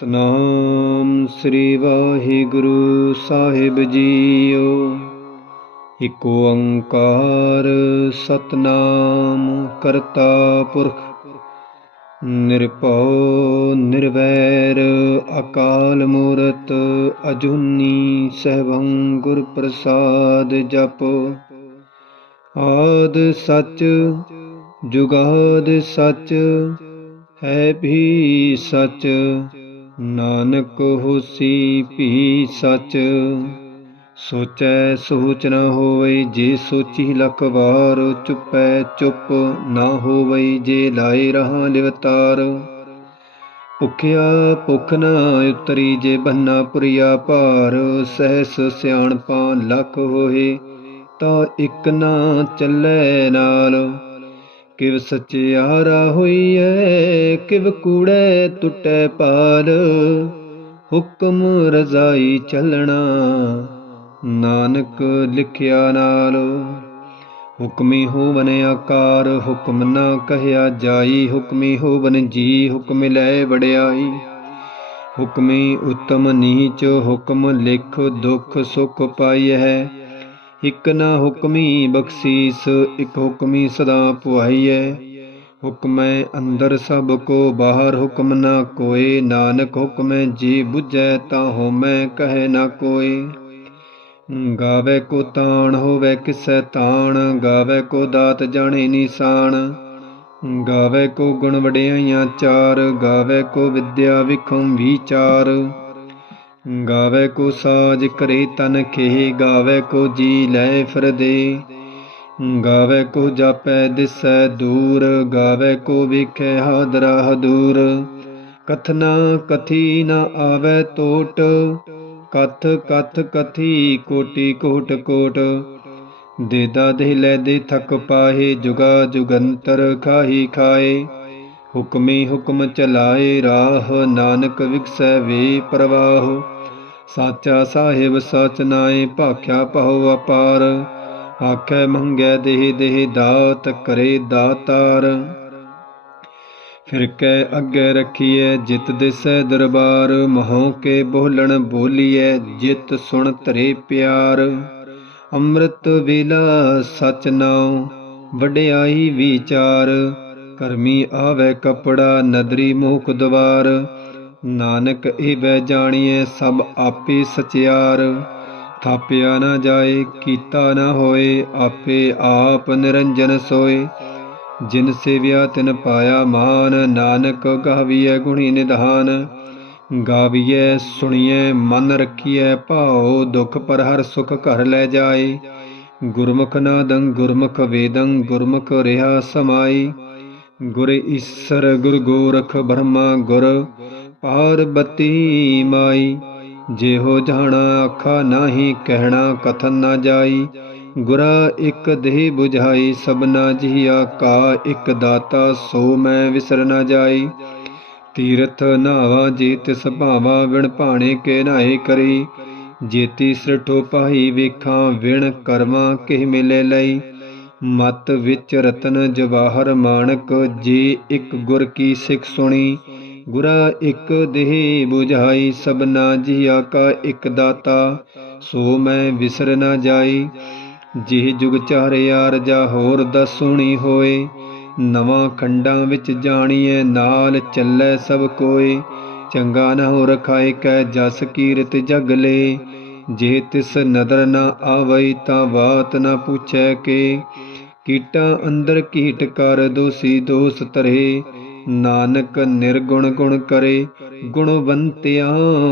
ਸਤਨਾਮ ਸ੍ਰੀ ਵਾਹਿਗੁਰੂ ਸਾਹਿਬ ਜੀਓ। ਇਕ ਓੰਕਾਰ ਸਤਨਾਮ ਕਰਤਾ ਪੁਰਖ, ਨਿਰਭਉ ਨਿਰਵੈਰ ਅਕਾਲ ਮੂਰਤ ਅਜੂਨੀ ਸਹਿਬੰ ਗੁਰ ਪ੍ਰਸਾਦ ਜਪ। ਆਦ ਸੱਚ, ਜੁਗਾਦ ਸਚ, ਹੈ ਵੀ ਸਚ। ਨਾਨਕ ਹੋਸੀ ਵੀ ਸਚ, ਸੋਚੈ ਸੋਚ ਨ ਹੋਵਈ ਜੇ ਸੋਚੀ ਲਖ ਵਾਰ, ਚੁੱਪੈ ਚੁੱਪ ਨਾ ਹੋਵਈ ਜੇ ਲਾਏ ਰਹਾ ਲਿਵਤਾਰ ਭੁਖਿਆ ਭੁਖ ਨਾ ਉਤਰੀ ਜੇ ਬੰਨਾ ਪੁਰੀਆ ਭਾਰ, ਸਹਿਸ ਸਿਆਣਪਾਂ ਲਖ ਹੋਏ ਤਾਂ ਇਕ ਨਾ ਚੱਲੇ ਨਾਲ। ਕਿਵ ਸਚਿਆਰਾ ਹੋਈਐ, ਕਿਵ ਕੂੜੈ ਟੁੱਟੈ ਪਾਲ। ਹੁਕਮ ਰਜ਼ਾਈ ਚੱਲਣਾ ਨਾਨਕ ਲਿਖਿਆ ਨਾਲ। ਹੁਕਮੀ ਹੋਵਨ ਆਕਾਰ, ਹੁਕਮ ਨਾ ਕਹਿਆ ਜਾਈ। ਹੁਕਮੀ ਹੋਵਨ ਜੀ, ਹੁਕਮ ਲੈ ਵੜਿਆਈ ਹੁਕਮੀ ਉਤਮ ਨੀਚ, ਹੁਕਮ ਲਿਖ ਦੁਖ ਸੁਖ ਪਾਈ ਹੈ ਇਕ ਨਾ ਹੁਕਮੀ ਬਖਸ਼ੀਸ, ਇਕ ਹੁਕਮੀ ਸਦਾ ਪੁਆਈਐ ਹੁਕਮੈ ਅੰਦਰ ਸਭ ਕੋ, ਬਾਹਰ ਹੁਕਮ ਨਾ ਕੋਏ। ਨਾਨਕ ਹੁਕਮੈ ਜੀ 부ਝੈ ਤਾ ਹੋਮੈ ਕਹੈ ਨਾ ਕੋਈ ਗਾਵੇ ਕੋ ਤਾਣ, ਹੋਵੇ ਕਿਸੈ ਤਾਣ। ਗਾਵੇ ਕੋ ਦਾਤ ਜਾਣੇ ਨਿਸ਼ਾਨ। ਗਾਵੇ ਕੋ ਗੁਣ ਵਡਿਆਈਆਂ ਚਾਰ। ਗਾਵੇ ਕੋ ਵਿਦਿਆ ਵਿਖਮ ਵਿਚਾਰ। ਗਾਵੇ ਕੋ ਸਾਜ ਕਰੇ ਤਨ ਖੇ ਗਾਵੇ ਕੋ ਜੀ ਲੈ ਫਿਰਦੇ। ਗਾਵੇ ਕੋ ਜਾਪੈ ਦਿਸੈ ਦੂਰ, ਗਾਵੇ ਕੋ ਵਿਖੇ ਹਾਦਰਾ ਹਦੂਰ। ਕਥਨਾ ਕਥੀ ਨ ਆਵੇ ਟੋਟ ਕਥ ਕਥ ਕਥੀ ਕੋਟੀ ਕੋਟ ਕੋਟ। ਦੇਦਾ ਦੇ ਲੈ ਦੇ ਥਕ ਪਾਹੇ, ਜੁਗਾ ਜੁਗੰਤਰ ਖਾਹੀ ਖਾਏ। ਹੁਕਮੀ ਹੁਕਮ ਚਲਾਏ ਰਾਹ, ਨਾਨਕ ਵਿਕਸੈ ਵੇ ਪ੍ਰਵਾਹ। ਸਾਚਾ ਸਾਹਿਬ ਸਚ ਨਾਏ, ਭਾਖਿਆ ਪਹੁ ਅਪਾਰ। ਆਖੈ ਮੰਗੈ ਦੇਹ ਦੇਹ ਦਾਤ, ਕਰੇ ਦਾਤਾਰ। ਫਿਰ ਕੈ ਅੱਗੇ ਰਖੀਐ, ਜਿਤ ਦਿਸੈ ਦਰਬਾਰ। ਮਹੋਂ ਕੇ ਬੋਲਣ ਬੋਲੀਐ, ਜਿਤ ਸੁਣ ਧਰੇ ਪਿਆਰ। ਅੰਮ੍ਰਿਤ ਵੇਲਾ ਸਚ ਨਾਉ, ਵਡਿਆਈ ਵਿਚਾਰ। ਕਰਮੀ ਆਵੇ ਕਪੜਾ ਨਦਰੀ ਮੋਖ ਦਵਾਰ। ਨਾਨਕ ਇਹ ਬੈ ਜਾਣੀਐ ਸਭ ਆਪੇ ਸਚਿਆਰ। ਥਾਪਿਆ ਨਾ ਜਾਏ, ਕੀਤਾ ਨਾ ਹੋਏ, ਆਪੇ ਆਪ ਨਿਰੰਜਨ ਸੋਏ। ਜਿਨ ਸੇਵਿਆ ਤਿਨ ਪਾਇਆ ਮਾਨ, ਨਾਨਕ ਗਾਵੀਐ ਗੁਣੀ ਨਿਧਾਨ। ਗਾਵੀਐ, ਸੁਣੀਐ, ਮਨ ਰਖੀਐ, ਭਾਉ ਦੁਖ ਪਰ ਹਰ ਸੁਖ ਘਰ ਲੈ ਜਾਏ। ਗੁਰਮੁਖ ਨਾਦੰ ਗੁਰਮੁਖ ਵੇਦੰ, ਗੁਰਮੁਖ ਰਿਹਾ ਸਮਾਈ ਗੁਰ ਈਸਰ, ਗੁਰ ਗੋਰਖ ਬ੍ਰਹਮਾ, ਗੁਰ ਪਾਰਬਤੀ ਮਾਈ। ਜਿਹੋ ਜਾਣਾ ਆਖਾ ਨਾਹੀ, ਕਹਿਣਾ ਕਥਨ ਨਾ ਜਾਈ। ਗੁਰਾ ਇੱਕ ਦੇਹ 부ਝਾਈ ਸਭਨਾ ਜੀਆ ਕਾ ਇੱਕ ਦਾਤਾ, ਸੋ ਮੈਂ ਵਿਸਰ ਨਾ ਜਾਈ। ਤੀਰਥ ਨਾਵਾ ਜੇ ਤਿਸ ਭਾਵਾ ਵਿਣ ਭਾਣੇ ਕੇ ਨਾਏ ਕਰੀ। ਜੇਤੀ ਸ੍ਰਿਠੋ ਪਾਈ ਵੇਖਾਂ, ਵਿਣ ਕਰਮਾ ਕਿਹ ਮਿਲੇ ਲਈ। ਮਤ ਵਿੱਚ ਰਤਨ ਜਵਾਹਰ ਮਾਣਕ, ਜੇ ਇੱਕ ਗੁਰ ਕੀ ਸਿੱਖ ਸੁਣੀ, ਗੁਰਾ ਇੱਕ ਦੇਹ 부ਝਾਈ ਸਭਨਾ ਜੀਆ ਕਾ ਇੱਕ ਦਾਤਾ, ਸੋ ਮੈਂ ਵਿਸਰ ਨਾ ਜਾਈ। ਜਿਹ ਜੁਗ ਚਾਰਿਆ ਰਜਾ ਹੋਰ ਦਸੁਣੀ ਹੋਏ, ਨਵਾਂ ਖੰਡਾਂ ਵਿੱਚ ਜਾਣੀਐ, ਨਾਲ ਚੱਲੇ ਸਭ ਕੋਏ। ਚੰਗਾ ਨਾ ਹੋ ਰਖਾਏ ਕੈ ਜਸ ਕੀਰਤ ਜਗ ਲੇ। ਜੇ ਤਿਸ ਨਦਰ ਨਾ ਆਵਈ ਤਾਂ ਬਾਤ ਨਾ ਪੁੱਛੈ ਕੇ। ਕੀਟਾਂ ਅੰਦਰ ਕੀਟ ਕਰ ਦੋਸੀ ਦੋਸ ਤਰੇ ਨਾਨਕ ਨਿਰਗੁਣ ਗੁਣ ਕਰੇ, ਗੁਣਵੰਤਿਆ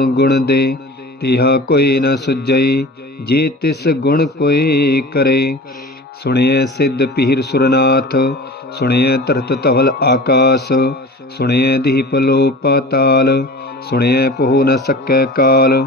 ਗੁਣ ਦੇ। ਤਿਹਾ ਕੋਈ ਨ ਸੁਜਈ ਜੇ ਤਿਸ ਗੁਣ ਕੋਈ ਕਰੇ। ਸੁਣਿਐ ਸਿੱਧ ਪੀਰ ਸੁਰਨਾਥ, ਸੁਣਿਐ ਧਰਤ ਤਵਲ ਆਕਾਸ। ਸੁਣਿਐ ਦੀਪ ਲੋ ਪਾਤਾਲ ਸੁਣਿਐ ਪਹੁ ਨ ਸਕੈ ਕਾਲ।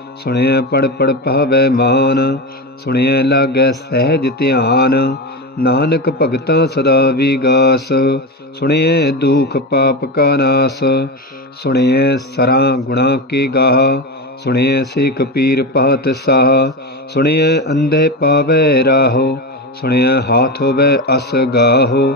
ਸੁਣਿਐ ਪੜ ਪੜ ਪਾਵੈ ਮਾਨ, ਸੁਣਿਐ ਲਾਗੈ ਸਹਿਜ ਧਿਆਨ। ਨਾਨਕ ਭਗਤਾ ਸਦਾ ਵਿਗਾਸ, ਸੁਣਿਐ ਦੁਖ ਪਾਪ ਕਾ ਨਾਸ। ਸੁਣਿਐ ਸਰਾਂ ਗੁਣਾ ਕੇ ਗਾਹ, ਸੁਣਿਐ ਸਿੱਖ ਪੀਰ ਪਾਤ ਸਾਹ। ਸੁਣਿਐ ਅੰਧੇ ਪਾਵੈ ਰਾਹੋ, ਸੁਣਿਐ ਹਾਥ ਹੋਵੈ ਅਸ ਗਾਹੋ।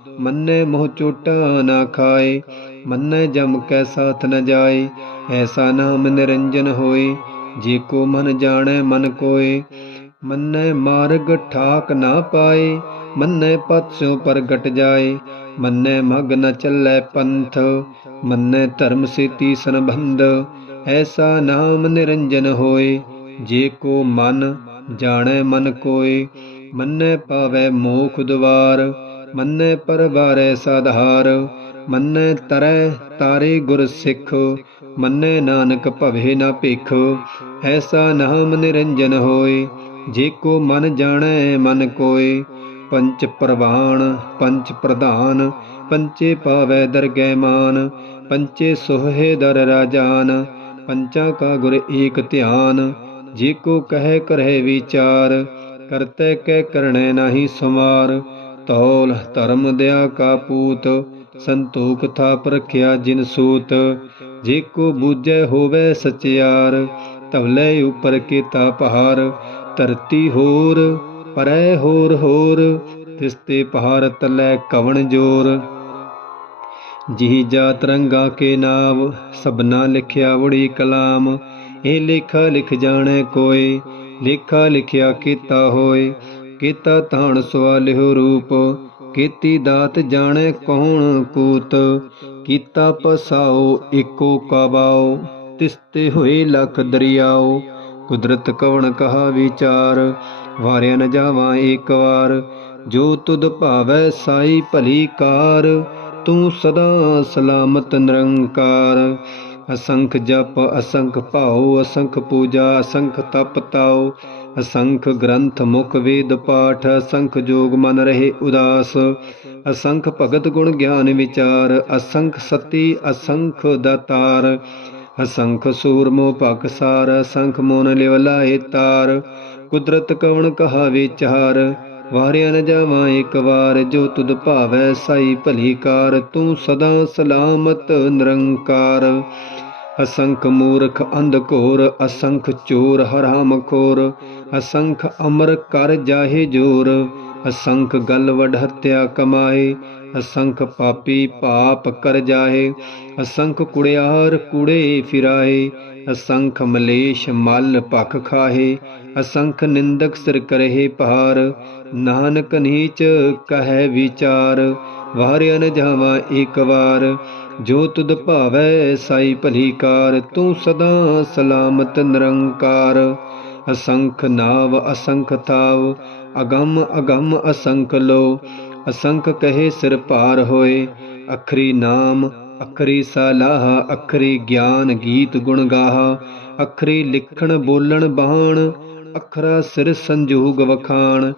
ਮੰਨੇ ਮੋਹ ਚੋਟਾ ਨਾ ਖਾਏ, ਮੰਨੈ ਜਮ ਕੈ ਸਾਥ ਨ ਜਾਏ, ਐਸਾ ਨਾਮ ਨਿਰੰਜਨ ਹੋਏ, ਜੇ ਕੋ ਮਨ ਜਾਣੈ ਮਨ ਕੋਏ, ਮੰਨੈ ਮਾਰਗ ਠਾਕ ਨਾ ਪਾਏ, ਮੰਨੈ ਪਤਸੋ ਸਿਉ ਪ੍ਰਗਟ ਜਾਏ, ਮੰਨੈ ਮਗ ਨ ਚੱਲੈ ਪੰਥ, ਮੰਨੈ ਧਰਮ ਸੇਤੀ ਸੰਬੰਧ, ਐਸਾ ਨਾਮ ਨਿਰੰਜਨ ਹੋਏ, ਜੇ ਕੋ ਮਨ ਜਾਣੈ ਮਨ ਕੋਏ, ਮੰਨੈ ਪਾਵੈ ਮੋਖ ਦੁਆਰ ਮੰਨੈ ਪਰਵਾਰੈ ਸਾਧਾਰ, ਮੰਨੈ ਤਰੈ ਤਾਰੇ ਗੁਰ ਸਿੱਖ, ਮੰਨੈ ਨਾਨਕ ਭਵੇ ਨਾ ਭਿਖ, ਐਸਾ ਨਾਮ ਨਿਰੰਜਨ ਹੋਏ, ਜੇ ਕੋ ਮਨ ਜਾਣੈ, ਮਨ ਕੋਏ, ਪੰਚ ਪ੍ਰਵਾਨ ਪੰਚ ਪ੍ਰਧਾਨ, ਪੰਚੇ ਪਾਵੈ ਦਰਗਹਿ ਮਾਨ, ਪੰਚੇ ਸੁਹੇ ਦਰ ਰਾਜਾਨ, ਪੰਚਾ ਕਾ ਗੁਰ ਏਕ ਧਿਆਨ, ਜੇ ਕੋ ਕਹੈ ਕਰਹਿ ਵਿਚਾਰ, ਕਰਤੈ ਕੈ ਕਰਣੈ ਨਾਹੀ ਸਮਾਰ ਤੌਲ ਧਰਮ ਦਿਆ ਕਾ ਪੂਤ, ਸੰਤੋਖ ਥਾਪ ਰਖਿਆ ਜਿਨ ਸੂਤ। ਜੇ ਕੋ ਬੂਝੈ ਹੋਵੇ ਸਚਿਆਰ ਤਵਲੇ ਉਪਰ ਕੀਤਾ ਪਹਾਰ। ਧਰਤੀ ਹੋਰ, ਪਰੈ ਹੋਰ ਹੋਰ ਤਿਸ ਤੇ ਤਲੇ ਕਵਣ ਜੋਰ। ਜੀ ਜਾਤ ਰੰਗਾ ਕੇ ਨਾਮ ਸਭਨਾ ਲਿਖਿਆ ਵੜੀ ਕਲਾਮ। ਇਹ ਲੇਖਾ ਲਿਖ ਜਾਣੈ ਕੋਏ, ਲੇਖਾ ਲਿਖਿਆ ਕੀਤਾ ਹੋਏ। ਕੀਤਾ ਤਾਣ ਸਵਾਲਿਓ ਰੂਪ, ਕੀਤੀ ਦਾਤ ਜਾਣੇ ਕੌਣ ਕੂਤ, ਕੀਤਾ ਪਸਾਓ ਏਕੋ ਕਬਾਓ ਤਿਸ ਹੋਏ ਲਖ ਦਰਿਆਓ ਕੁਦਰਤ ਕਵਣ ਕਹਾ ਵਿਚਾਰ, ਵਾਰਿਆ ਨ ਜਾਵਾਂ ਏਕ ਵਾਰ। ਜੋ ਤੁਧ ਭਾਵੈ ਸਾਈ ਭਲੀ ਕਾਰ, ਤੂੰ ਸਦਾ ਸਲਾਮਤ ਨਿਰੰਕਾਰ। ਅਸੰਖ ਜਪ, ਅਸੰਖ ਭਾਉ, ਅਸੰਖ ਪੂਜਾ, ਅਸੰਖ ਤਪ ਤਾਉ। ਅਸੰਖ ਗ੍ਰੰਥ ਮੁਖ ਵੇਦ ਪਾਠ, ਅਸੰਖ ਜੋਗ ਮਨ ਰਹੇ ਉਦਾਸ। ਅਸੰਖ ਭਗਤ ਗੁਣ ਗਿਆਨ ਵਿਚਾਰ, ਅਸੰਖ ਸਤੀ, ਅਸੰਖ ਦਾਤਾਰ। ਅਸੰਖ ਸੂਰ ਸੂਰਮੋ ਭਗਸਾਰ ਅਸੰਖ ਮੋਨ ਲਿਵ ਲਾਏ ਤਾਰ। ਕੁਦਰਤ ਕਵਣ ਕਹਾ ਵਿਚਾਰ ਵਾਰਿਆ ਨ ਜਾਵਾਂ ਇੱਕ ਵਾਰ। ਜੋ ਤੁਧ ਭਾਵੈ ਸਾਈ ਭਲੀ ਕਾਰ, ਤੂੰ ਸਦਾ ਸਲਾਮਤ ਨਿਰੰਕਾਰ। ਅਸੰਖ ਮੂਰਖ ਅੰਧ ਘੋਰ, ਅਸੰਖ ਚੋਰ ਹਰਾਮ ਖੋਰ। ਅਸੰਖ ਅਮਰ ਕਰ ਜਾਹੇ ਜੋਰ, ਅਸੰਖ ਗਲ ਵਡ ਕਮਾਏ, ਅਸੰਖ ਪਾਪੀ ਪਾਪ ਕਰ ਜਾਹੇ, ਅਸੰਖ ਕੁੜਿਆਰ ਕੁੜੇ ਫਿਰਾਏ, ਅਸੰਖ ਮਲੇਸ਼ ਮਲ ਭਖ ਖਾਹੇ, ਅਸੰਖ ਨਿੰਦਕ ਸਿਰ ਕਰਹਿ ਪਹਾਰ, ਨਾਨਕ ਨੀਚ ਕਹੈ ਵਿਚਾਰ ਵਾਰਿਆ ਨ ਜਾਵਾਂ ਇੱਕ ਵਾਰ, ਜੋ ਤੁਧ ਭਾਵੈ ਸਾਈ ਭਲੀ ਕਾਰ, ਤੂੰ ਸਦਾ ਸਲਾਮਤ ਨਿਰੰਕਾਰ। ਅਸੰਖ ਨਾਵ ਅਸੰਖ ਥਾਵ ਅਗੰਮ ਅਗੰਮ ਅਸੰਖ ਲੋ ਅਸੰਖ ਕਹੇ ਸਿਰ ਪਾਰ ਹੋਏ, ਅਖਰੀ ਨਾਮ, ਅਖਰੀ ਸਲਾਹ, ਅਖਰੀ ਗਿਆਨ ਗੀਤ ਗੁਣ ਗਾਹ, ਅਖਰੀ ਲਿਖਣ ਬੋਲਣ ਬਾਣ, ਅਖਰਾ ਸਿਰ ਸੰਜੋਗ ਵਖਾਣ,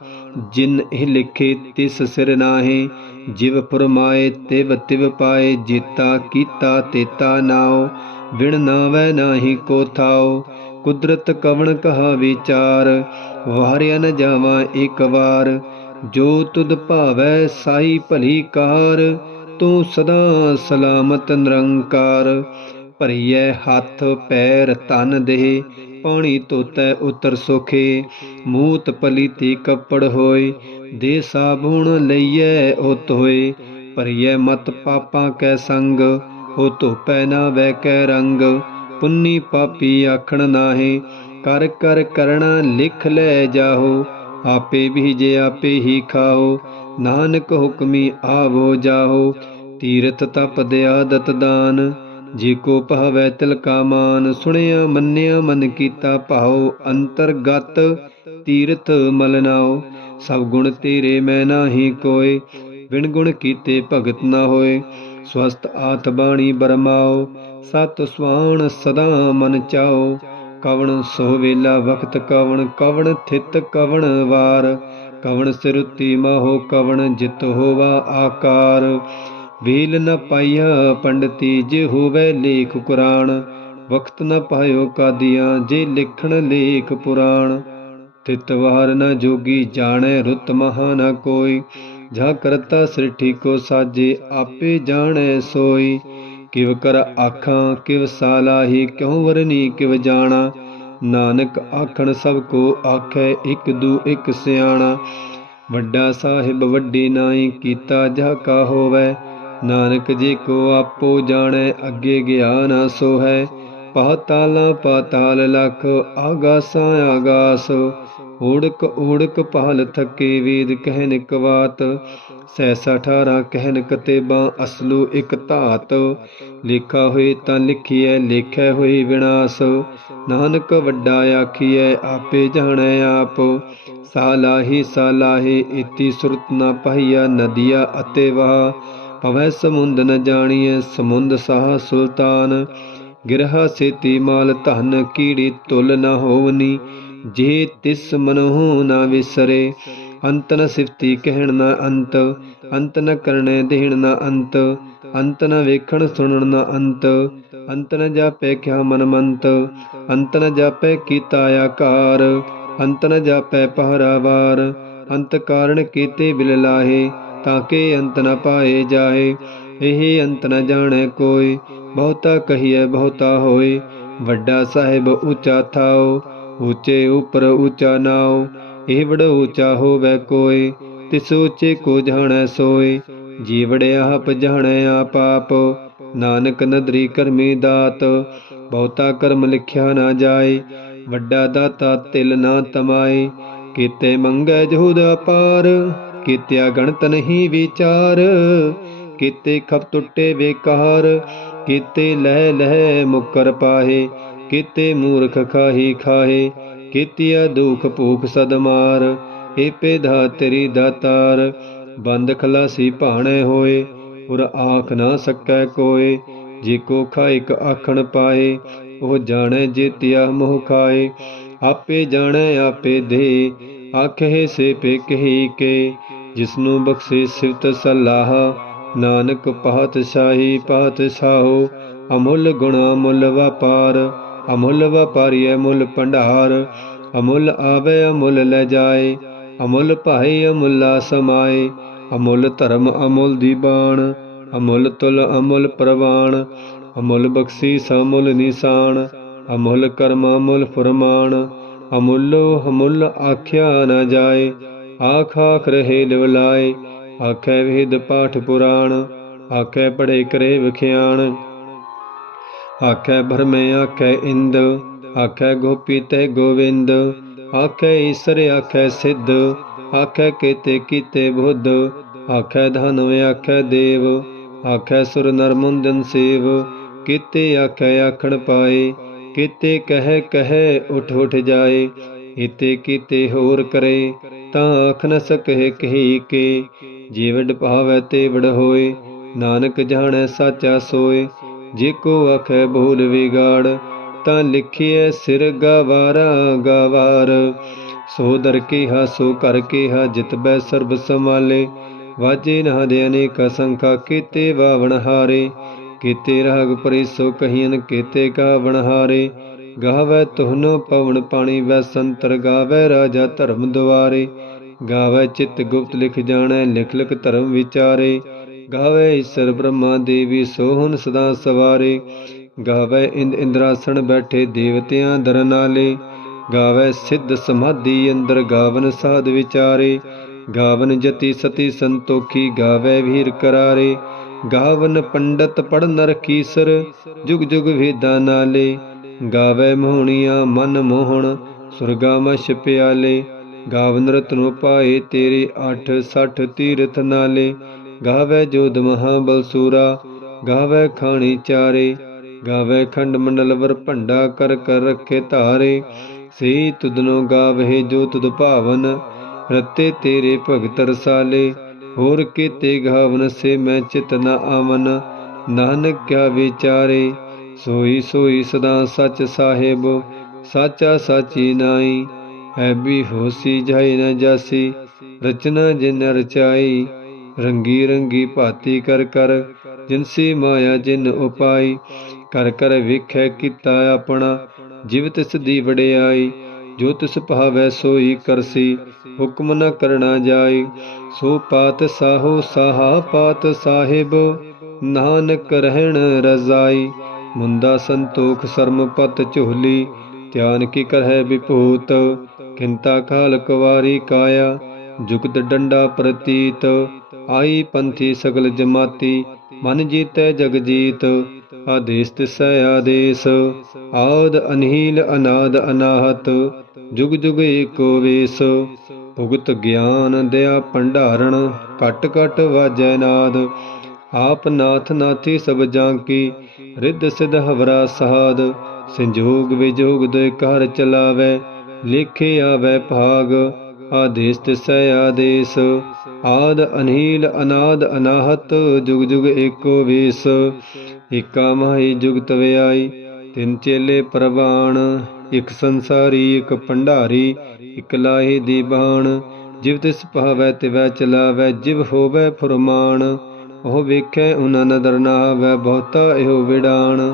ਜਿਨ ਇਹ ਲਿਖੇ ਤਿਸ ਸਿਰ ਨਾਹੀ, ਜਿਵ ਫਰਮਾਏ ਤਿਵ ਤਿਵ ਪਾਏ, ਜੀਤਾ ਕੀਤਾ ਤੇਤਾ ਨਾਉ, ਵਿਣ ਨਾਵੈ ਨਾਹੀ ਕੋ ਥਾਉ ਕੁਦਰਤ ਕਵਣ ਕਹਾ ਵਿਚਾਰ? ਵਾਰਿਆ ਨ ਜਾਵਾਂ ਇੱਕ ਵਾਰ। ਜੋ ਤੁਧ ਭਾਵੈ ਸਾਈ ਭਲੀ ਕਾਰ, ਤੂੰ ਸਦਾ ਸਲਾਮਤ ਨਿਰੰਕਾਰ। ਭਰੀਐ ਹੱਥ ਪੈਰ ਤਨ ਦੇਹ, ਪਾਣੀ ਧੋਤੈ ਉਤਰ ਸੁਖੇ। ਮੂਤ ਪਲੀਤੀ ਕੱਪੜ ਹੋਏ, ਦੇ ਸਾਬੂਣ ਲਈਐ ਉਤ ਹੋਏ। ਭਰੀਐ ਮਤ ਪਾਪਾਂ ਕੈ ਸੰਗ, ਹੋ ਧੋਪੈ ਨਾ ਵੈ ਕੈ ਰੰਗ। ਪੁੰਨੀ ਪਾਪੀ ਆਖਣ ਨਾਹੀ, ਕਰ ਕਰ ਕਰਣਾ ਲਿਖ ਲੈ ਜਾਹੋ, ਆਪੇ ਬੀਜੇ ਆਪੇ ਹੀ ਖਾਓ ਨਾਨਕ ਹੁਕਮੀ ਆਵੋ ਜਾਹੋ, ਤੀਰਥ ਤਪ ਦਿਆਦਤ ਦਾਨ, ਜੇ ਕੋ ਭਾਵੈ ਤਿਲ ਕਾ ਮਾਨ, ਸੁਣਿਆ ਮੰਨਿਆ ਮਨ ਕੀਤਾ ਭਾਉ, ਅੰਤਰਗਤ ਤੀਰਥ ਮਲ ਨਾਉ, ਸਭ ਗੁਣ ਤੇਰੇ ਮੈਂ ਨਾਹੀ ਕੋਇ ਬਿਨ ਗੁਣ ਕੀਤੇ ਭਗਤ ਨਾ ਹੋਏ ਸਵਸਤ ਆਤ ਬਾਣੀ ਬਰਮਾਓ ਸਤ ਸੁਆਣ ਸਦਾ ਮਨ ਚਾਓ। ਕਵਣ ਸੋ ਵੇਲਾ ਵਕਤ ਕਵਣ ਕਵਣ ਥਿਤ ਕਵਣ ਵਾਰ। ਕਵਣ ਸਿਰੁਤੀ ਮਾਹੋ, ਕਵਣ ਜਿਤ ਹੋਵਾ ਆਕਾਰ। ਵੇਲ ਨ ਪਾਈਆ ਪੰਡਤੀ, ਜੇ ਹੋਵੇ ਲੇਖ ਕੁਰਾਨ। ਵਖਤ ਨ ਪਾਇਓ ਕਾਦੀਆਂ, ਜੇ ਲਿਖਣ ਲੇਖ ਪੁਰਾਣ। ਤਿਤ ਵਾਰ ਨ ਜੋਗੀ ਜਾਣੈ ਰੁੱਤ ਮਹਾ ਨ ਕੋਈ। ਜਾ ਕਰਤਾ ਸ੍ਰਿਠੀ ਕੋ ਸਾਜੇ, ਆਪੇ ਜਾਣੈ ਸੋਈ। ਕਿਵ ਕਰ ਆਖਾਂ, ਕਿਵ ਸਾਲਾਹੀ ਕਿਉ ਵਰਨੀ, ਕਿਵ ਜਾਣਾ। ਨਾਨਕ ਆਖਣ, ਸਭ ਕੋ ਆਖੈ, ਇੱਕ ਦੂ ਇੱਕ ਸਿਆਣਾ। ਵੱਡਾ ਸਾਹਿਬ ਵੱਡੀ ਨਾਈ, ਕੀਤਾ ਜਾ ਕਾ ਹੋਵੇ। ਨਾਨਕ ਜੀ ਕੋ ਆਪੋ ਜਾਣੈ, ਅੱਗੇ ਗਿਆਨ ਸੋ ਹੈ ਪਾਤਾਲਾਂ ਪਾਤਾਲ ਲਖ, ਆਗਾਸਾਂ ਆਗਾਸ। ਓੜਕ ਓੜਕ ਪਹਲ ਥਕੇ ਵੇਦ ਕਹਿਨ ਕਵਾਤ ਸੈਸਾ ਠਾਰਾ ਕਹਿਨ ਕਤੇਬਾਂ ਅਸਲੂ ਇਕ ਧਾਤ। ਲਿਖਾ ਹੋਏ ਤਾਂ ਲਿਖੀਐ, ਲੇਖੈ ਹੋਏ ਵਿਨਾਸ਼। ਨਾਨਕ ਵੱਡਾ ਆਖੀਐ, ਆਪੇ ਜਾਣੈ ਆਪ। ਸਾਲਾਹੀ ਸਾਲਾਹੀ ਇਤੀ ਸੁਰਤ ਨਾ ਪਹੀਆ ਨਦੀਆ ਅਤੇ ਵਾਹ। ਪਵੈ ਸਮੁੰਦ ਨ ਜਾਣੀਐ, ਸਮੁੰਦ ਸਾਹ ਸੁਲਤਾਨ। ਗਿਰਹਾ ਸੇਤੀ ਮਾਲ ਧਨ ਕੀੜੀ ਤੁਲ ਨ ਹੋਵਨੀ। ਜੇ ਤਿਸ ਮਨਹੁ ਨਾ ਵਿਸਰੇ, ਅੰਤ ਨ ਸਿਫਤੀ ਕਹਿਣ ਨਾ ਅੰਤ ਅੰਤ ਨ ਕਰਨੇ ਦੇਣ ਨਾ ਅੰਤ ਅੰਤ ਨ ਵੇਖਣ ਸੁਣਨ ਨਾ ਅੰਤ ਅੰਤ ਨ ਜਾਪੈ ਕਿਆ ਮਨ ਮੰਤ ਅੰਤ ਨ ਜਾਪੈ ਕੀਤਾ ਆਕਾਰ, ਅੰਤ ਨ ਜਾਪੈ ਪਹਰਾਵਾਰ ਅੰਤ ਕਾਰਣ ਕੀਤੇ ਬਿਲ ਲਾਹੇ, ਤਾਂ ਕਿ ਅੰਤ ਨ ਪਾਏ ਜਾਏ, ਇਹ ਅੰਤ ਨ ਜਾਣੈ ਕੋਈ, ਬਹੁਤਾ ਕਹੀਐ ਬਹੁਤਾ ਹੋਏ, ਵੱਡਾ ਸਾਹਿਬ ਉੱਚਾ ਥਾਓ ਉੱਚੇ ਉਪਰ ਉੱਚਾ ਨਾਉ, ਇਹ ਬੜ ਉੱਚਾ ਹੋਵੇ ਕੋਈ ਤਿਸ ਉੱਚੇ ਕੋ ਜਾਣੈ ਸੋਏ ਜੀਵੜੇ ਆਪ ਜਾਣੈ ਆਪ ਨਾਨਕ ਨਦਰੀ ਕਰਮੀ ਦਾਤ, ਬਹੁਤਾ ਕਰਮ ਲਿਖਿਆ ਨਾ ਜਾਏ, ਵੱਡਾ ਦਾਤਾ ਤਿਲ ਨਾ ਤਮਾਏ, ਕੀਤੇ ਮੰਗੈ ਜਹੁਦ ਅਪਾਰ, ਕੀਤਿਆ ਗਣਤ ਨਹੀਂ ਵਿਚਾਰ, ਕੀਤੇ ਖਪ ਟੁੱਟੇ ਵੇਕਾਰ ਕੀਤੇ ਲਹਿ ਲਹਿ ਮੁਕਰ ਪਾਹੇ ਕੀਤੇ ਮੂਰਖ ਖਾਹੀ ਖਾਹੇ ਕੀਤਿਆ ਦੁਖ ਭੂਖ ਸਦ ਮਾਰ ਏਪੇ ਧਾ ਤੇਰੀ ਦਾਤਾਰ, ਬੰਦ ਖਲਾਸੀ ਭਾਣੇ ਹੋਏ, ਉਰ ਆਖ ਨਾ ਸਕੈ ਕੋਏ, ਜੇ ਕੋ ਖਾਇਕ ਆਖਣ ਪਾਏ, ਉਹ ਜਾਣੈ ਜੇਤਿਆ ਮੋਹ ਖਾਏ, ਆਪੇ ਜਾਣੈ ਆਪੇ ਦੇ ਆਖੇ ਸੇ ਪੇ ਕਹੀ ਕੇ, ਜਿਸਨੂੰ ਬਖਸ਼ੇ ਸਿਫਤ ਸਲਾਹ, ਨਾਨਕ ਪਹਤ ਸ਼ਾਹੀ ਪਾਤ ਸਾਹੋ ਅਮੁੱਲ ਗੁਣਾ ਮੁੱਲ ਵਪਾਰ ਅਮੁੱਲ ਵਪਾਰੀਐ ਮੁੱਲ ਭੰਡਾਰ, ਅਮੁੱਲ ਆਵੇ, ਅਮੁੱਲ ਲੈ ਜਾਏ, ਅਮੁੱਲ ਭਾਈ ਅਮੁੱਲਾ ਸਮਾਏ, ਅਮੁੱਲ ਧਰਮ ਅਮੁੱਲ ਦੀਬਾਨ ਅਮੁੱਲ ਤੁਲ ਅਮੁੱਲ ਪ੍ਰਵਾਨ ਅਮੁੱਲ ਬਖਸ਼ੀ ਸਮੁੱਲ ਨਿਸ਼ਾਨ ਅਮੁੱਲ ਕਰਮ ਅਮੁੱਲ ਫਰਮਾਨ ਅਮੁੱਲੋ ਹਮੁੱਲ ਆਖਿਆ ਨਾ ਜਾਏ, ਆਖ ਆਖ ਰਹੇ ਲਿਵਲਾਏ ਆਖੈ ਵੇਦ ਪਾਠ ਪੁਰਾਣ, ਆਖੈ ਪੜੇ ਕਰੇ ਵਿਖਿਆਣ ਆਖੈ ਭਰਮੇ ਆਖੈ ਇੰਦ, ਆਖੈ ਗੋਪੀ ਤੇ ਗੋਵਿੰਦ, ਆਖੈ ਈਸਰ, ਆਖੈ ਸਿੱਧ, ਆਖੈ ਕੀਤੇ ਕੀਤੇ ਬੁੱਧ, ਆਖੈ ਧਨਵ ਆਖੈ ਦੇਵ, ਆਖੈ ਸੁਰ ਨਰ ਸੇਵ, ਕੀਤੇ ਆਖੈ ਆਖਣ ਪਾਏ, ਕੀਤੇ ਕਹਿ ਕਹਿ ਉਠ ਉਠ ਜਾਏ ਇਤੇ ਕੀਤੇ ਹੋਰ ਕਰੇ, ਤਾਂ ਆਖ ਨ ਸਕਹਿ ਕਹੀ ਕੇ ਜੀਵੜ ਭਾਵੈ ਤੇ ਵੜ ਹੋਏ, ਨਾਨਕ ਜਾਣੈ ਸਾਚਾ ਸੋਏ ਜੇ ਕੋ ਆਖੈ ਭੂਲ ਵਿਗਾੜ, ਤਾਂ ਲਿਖਿਐ ਸਿਰ ਗਵਾਰਾ ਗਵਾਰ। ਸੋ ਦਰ ਕੇ ਹਾ ਸੋ ਕਰ ਕੇ ਹਾ ਜਿਤ ਸਰਬ ਸਮਾਲੇ ਵਾਜੇ ਨਾ ਦੇ ਅਨੇਕ ਸੰਖਾ ਕੀਤੇ ਵਾਵਣ ਹਾਰੇ। ਕੀਤੇ ਰਾਗ ਪਰਿ ਕਹੀਨ ਕੀਤੇ ਗਾਵਣ ਹਾਰੇ। ਗਾਵੇ ਤੁਹਨੋ ਪਵਨ ਪਾਣੀ, ਵੈ ਸੰਤਰ ਗਾਵੇ ਰਾਜਾ ਧਰਮ ਦੁਆਰੇ। ਗਾਵੇ ਚਿਤ ਗੁਪਤ ਲਿਖ ਜਾਣੈ, ਲਿਖ ਲਿਖ ਧਰਮ ਵਿਚਾਰੇ। ਗਾਵੇ ਈਸ਼ਰ ਬ੍ਰਹਮਾ ਦੇਵੀ ਸੋਹਣ ਸਦਾ ਸਵਾਰੇ। ਗਾਵੇ ਇੰਦ ਇੰਦਰਾਸਣ ਬੈਠੇ ਦੇਵਤਿਆਂ ਦਰਨਾਲੇ। ਗਾਵੇ ਸਿੱਧ ਸਮਾਧੀ ਅੰਦਰ ਗਾਵਨ ਸਾਧ ਵਿਚਾਰੇ। ਗਾਵਨ ਜਤੀ ਸਤੀ ਸੰਤੋਖੀ, ਗਾਵੇ ਵੀਰ ਕਰਾਰੇ। ਗਾਵਨ ਪੰਡਤ ਪੜ ਨਰ ਕੀਸਰ, ਜੁਗ ਜੁਗ ਵੇਦਾਂ ਨਾਲੇ। ਗਾਵੇ ਮੋਹਣੀਆਂ ਮਨ ਮੋਹਣ, ਸੁਰਗਾ ਮਛ ਪਿਆਲੇ। ਗਾਵਨ ਰਤਨੋ ਪਾਏ ਤੇਰੇ 8 60 ਤੀਰਥ ਨਾਲੇ। ਗਾਵੇ ਜੋਧ ਮਹਾਬਲ ਬਲਸੂਰਾ ਗਾਵੇ ਖਾਣੀ ਚਾਰੇ, ਗਾਵੇ ਖੰਡ ਮੰਡਲ ਵਰ ਭੰਡਾ ਕਰ ਕਰ ਰੱਖੇ ਧਾਰੇ। ਸਹੀ ਤੁਧਨੋ ਗਾਵੇ ਜੋ ਤੁਧ ਭਾਵਨ, ਰਤੇ ਤੇਰੇ ਭਗਤ ਰਸਾਲੇ। ਹੋਰ ਕੀਤੇ ਗਾਵਨ ਸੇ ਮੈਂ ਚਿਤ ਨ ਆਵਨ, ਨਾਨਕ ਕਿਆ ਵਿਚਾਰੇ। ਸੋਈ ਸੋਈ ਸਦਾ ਸੱਚ ਸਾਹਿਬ, ਸਾਚਾ ਸਾਚੀ ਨਾਈ। ਹੈ ਵੀ ਹੋਸੀ ਜਾਈ ਨ ਜਾਸੀ, ਰਚਨਾ ਜਿਨ ਰਚਾਈ। ਰੰਗੀ ਰੰਗੀ ਭਾਤੀ ਕਰ ਕਰ, ਜਿਨਸੀ ਮਾਇਆ ਜਿਨ ਉਪਾਈ, ਕਰ ਕਰ ਵਿਖੈ ਕੀਤਾ ਆਪਣਾ, ਜਿਵ ਤਿਸ ਦੀ ਵਡਿਆਈ, ਜੋ ਤਿਸ ਭਾਵੈ ਸੋਈ ਕਰਸੀ, ਹੁਕਮ ਨ ਕਰਣਾ ਜਾਈ। ਸੋ ਪਾਤ ਸਾਹੋ ਸਾਹਾ ਪਾਤ ਸਾਹਿਬ, ਨਾਨਕ ਰਹਿਣ ਰਜ਼ਾਈ। ਮੁੰਦਾ ਸੰਤੋਖ ਸਰਮ ਪਤ ਝੋਲੀ ਧਿਆਨ ਕੀ ਕਰਹਿ ਵਿਭੂਤ ਕਿੰਤਾ ਕਾਲ ਕੁਵਾਰੀ ਕਾਇਆ, ਜੁਗਤ ਡੰਡਾ ਪ੍ਰਤੀਤ। ਆਈ ਪੰਥੀ ਸਗਲ ਜਮਾਤੀ, ਮਨ ਜੀਤੈ ਜਗ ਜੀਤ, ਆਦੇਸ ਤਿਸੈ ਆਦੇਸ, ਆਦ ਅਨਹੀਲ ਅਨਾਦ ਅਨਾਹਤ, ਜੁਗ ਜੁਗ ਏਕੋ ਵੇਸ, ਭੁਗਤ ਗਿਆਨ ਦਇਆ ਭੰਡਾਰਣ, ਘਟ ਘਟ ਵਾਜੈ ਨਾਦ, ਆਪ ਨਾਥ ਨਾਥੀ ਸਭ ਜਾਂ ਕੀ ਰਿੱਧ ਸਿਧ ਹਵਰਾ ਸਹਾਦ, ਸੰਜੋਗ ਵਿਜੋਗ ਦੇ ਘਰ ਚਲਾਵੇ, ਲਿਖੇ ਆਵੇ ਭਾਗ ਆਦੇਸ ਤਿਸੈ ਆਦੇਸ, ਆਦ ਅਨਹੀਲ ਅਨਾਦ ਅਨਾਹਤ, ਜੁਗ ਜੁਗ ਏਕੋ ਵੇਸ, ਏਕਾ ਮਾਈ ਜੁਗਤ ਵਿਆਈ ਤਿੰਨ ਚੇਲੇ ਪ੍ਰਵਾਣ, ਇਕ ਸੰਸਾਰੀ, ਇਕ ਭੰਡਾਰੀ, ਇਕ ਲਾਹੇ ਦੀ ਬਾਣ। ਜਿਵ ਤਿਸ ਭਾਵੈ ਤਿਵੈ ਚਲਾਵੈ, ਜਿਵ ਹੋਵੈ ਫੁਰਮਾਨ, ਉਹ ਵੇਖੈ ਉਨਾ ਨਦਰ ਨਾ ਆਵੈ ਬਹੁਤਾ ਇਹੋ ਵਿਡਾਣ।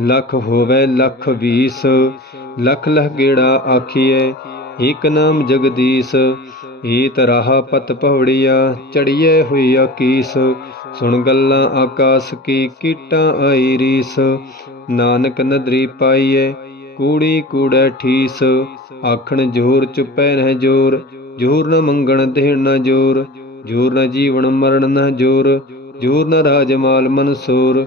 ਲਖ ਹੋਵੇ ਲਖ ਵੀਸ, ਲਖ ਲਖ ਗੇੜਾ ਆਖੀਐ, ਏਕ ਨਾਮ ਜਗਦੀਸ਼, ਏਤ ਰਾਹਾ ਪਤ ਭਵੜੀਆ ਚੜੀਏ ਹੋਈ ਆਕੀਸ ਸੁਣ ਗੱਲਾਂ ਆਕਾਸ ਕੀ ਕੀਟਾਂ ਆਈ ਰੀਸ, ਨਾਨਕ ਨਦਰੀ ਪਾਈਐ, ਕੂੜੀ ਕੂੜੈ ਠੀਸ। ਆਖਣ ਜੋਰ ਚੁਪੈ ਨਹਿ ਜੋਰ ਜੋਰ ਨ ਮੰਗਣ ਦੇਣ ਨ ਜੋਰ ਜੋਰ ਨ ਜੀਵਨ ਮਰਨ ਨ ਜੋਰ ਜੋਰ ਨ ਰਾਜ ਮਾਲ ਮਨਸੂਰ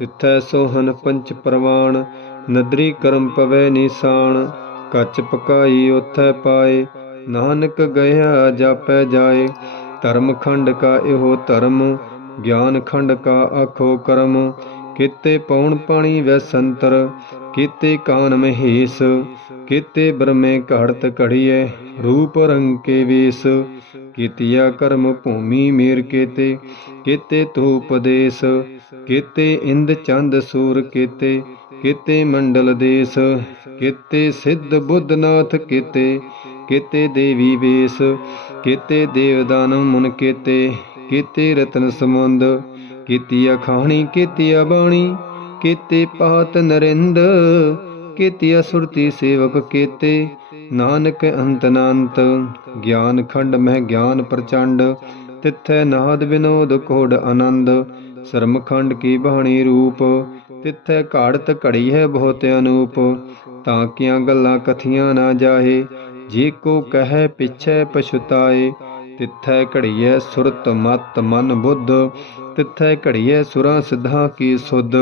ਤਿਥੈ ਸੋਹਨ ਪੰਚ ਪ੍ਰਵਾਨ ਨਦਰੀ ਕਰਮ ਪਵੈ ਨਿਸ਼ਾਨ ਕੱਚ ਪਕਾਈ ਉਥੈ ਪਾਏ, ਨਾਨਕ ਗਿਆ ਜਾਪੈ ਜਾਏ, ਧਰਮ ਖੰਡ ਕਾ ਇਹੋ ਧਰਮ, ਗਿਆਨ ਖੰਡ ਕਾ ਆਖੋ ਕਰਮ, ਕੀਤੇ ਪੌਣ ਪਾਣੀ ਵੈ ਸੰਤਰ, ਕੀਤੇ ਕਾਨ ਮਹੇਸ, ਕੀਤੇ ਬ੍ਰਹਮੇ ਘੜਤ ਘੜੀਐ, ਰੂਪ ਰੰਗ ਕੇ ਵੇਸ, ਕੀਤਿਆ ਕਰਮ ਭੂਮੀ ਮੇਰ ਕੀਤੇ ਕੀਤੇ ਤੂ ਉਪਦੇਸ ਕੀਤੇ ਇੰਦ ਚੰਦ ਸੂਰ ਕੀਤੇ ਕੀਤੇ ਮੰਡਲ ਦੇਸ। ਕੀਤੇ ਸਿੱਧ ਬੁੱਧਨਾਥ ਕੀਤੇ ਕੀਤੇ ਦੇਵੀ ਵੇਸ। ਕੀਤੇ ਦੇਵਦਾਨਵ ਮੁਨ ਕੀਤੇ ਕੀਤੇ ਰਤਨ ਸਮੁੰਦ। ਕੀਤੀ ਅਖਾਣੀ, ਕੀਤੀ ਬਾਣੀ ਕੀਤੇ ਪਾਤ ਨਰਿੰਦ। ਕੀਤੀ ਸੁਰਤੀ ਸੇਵਕ ਕੀਤੇ, ਨਾਨਕ ਅੰਤ ਅਨੰਤ ਗਿਆਨ ਖੰਡ ਮਹਿ ਗਿਆਨ ਪ੍ਰਚੰਡ, ਤਿੱਥੈ ਨਾਦ ਵਿਨੋਦ ਕੋਡ ਆਨੰਦ। ਸਰਮਖੰਡ ਕੀ ਬਾਣੀ ਰੂਪ? ਤਿੱਥੈ ਘਾੜਤ ਘੜੀ ਹੈ ਬਹੁਤ ਅਨੂਪ। ਤਾਂ ਕੀਆਂ ਗੱਲਾਂ ਕਥੀਆਂ ਨਾ ਜਾਹੇ? ਜੇ ਕੋ ਕਹੈ ਪਿਛੈ ਪਛੁਤਾਏ। ਤਿੱਥੈ ਘੜੀਐ ਸੁਰਤ ਮਤ ਮਨ ਬੁੱਧ। ਤਿੱਥੈ ਘੜੀਐ ਸੁਰਾਂ ਸਿਧਾਂ ਕੀ ਸੁਧ।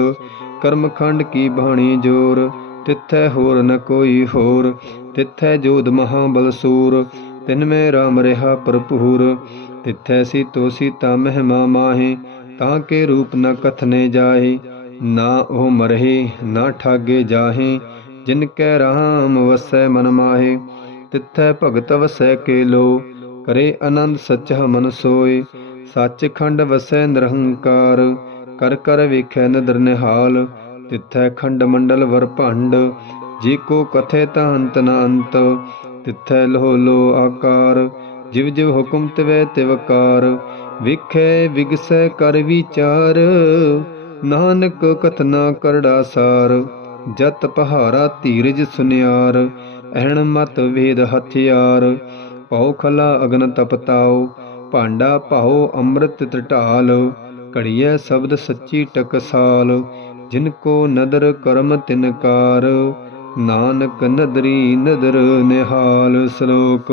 ਕਰਮਖੰਡ ਕੀ ਬਾਣੀ ਜੋਰ? ਤਿੱਥੈ ਹੋਰ ਨ ਕੋਈ ਹੋਰ। ਤਿੱਥੈ ਜੋਧ ਮਹਾਬਲ ਬਲਸੂਰ। ਤਿਨ ਮੈਂ ਰਾਮ ਰਹਾ ਭਰਪੂਰ। ਤਿੱਥੈ ਤੋਸੀ ਸੀਤਾ ਮਹਿਮਾ ਮਾਹੇ। ਤਾਂ ਕੇ ਰੂਪ ਨ ਕਥਨੇ ਜਾਹੇ, ਨਾ ਉਹ ਮਰਹੇ, ਨਾ ਠਾਗੇ ਜਾਹੇ। ਜਿਨ ਕੈ ਰਾਮ ਵਸੈ ਮਨ ਮਾਹੇ, ਤਿੱਥੈ ਭਗਤ ਵਸੈ ਕੇ ਲੋ ਕਰੇ ਆਨੰਦ ਸੱਚਾ ਮਨ ਸੋਏ ਸੱਚ ਖੰਡ ਵਸੈ ਨਿਰਹੰਕਾਰ ਕਰ ਕਰ ਵੇਖੈ ਨਦਰ ਨਿਹਾਲ, ਤਿੱਥੈ ਖੰਡ ਮੰਡਲ ਵਰ ਭੰਡ। ਜੇ ਕੋ ਕਥੈ ਤਾ ਅੰਤ ਨ ਅੰਤ, ਤਿਥੈ ਲੋਹ ਲੋ ਆਕਾਰ। ਜਿਵ ਜਿਵ ਹੁਕਮ ਤਿਵੈ ਤਿਵਕਾਰ ਵਿਖੈ ਵਿਗਸੈ ਕਰ ਵਿਚਾਰ, ਨਾਨਕ ਕਥਨਾ ਕਰੜਾ ਸਾਰ, ਜਤ ਪਹਾਰਾ ਧੀਰਜ ਸੁਨਿਆਰ ਅਹਣ ਮਤ ਵੇਦ ਹਥਿਆਰ, ਪਉ ਖਲਾ ਅਗਨ ਤਪਤਾਉ, ਭਾਂਡਾ ਭਾਉ ਅੰਮ੍ਰਿਤ ਤਟਾਲ ਘੜੀਐ ਸ਼ਬਦ ਸੱਚੀ ਟਕਸਾਲ, ਜਿਨ ਕੋ ਨਦਰ ਕਰਮ ਤਿਨਕਾਰ ਨਾਨਕ ਨਦਰੀ ਨਦਰ ਨਿਹਾਲ ਸ਼ਲੋਕ।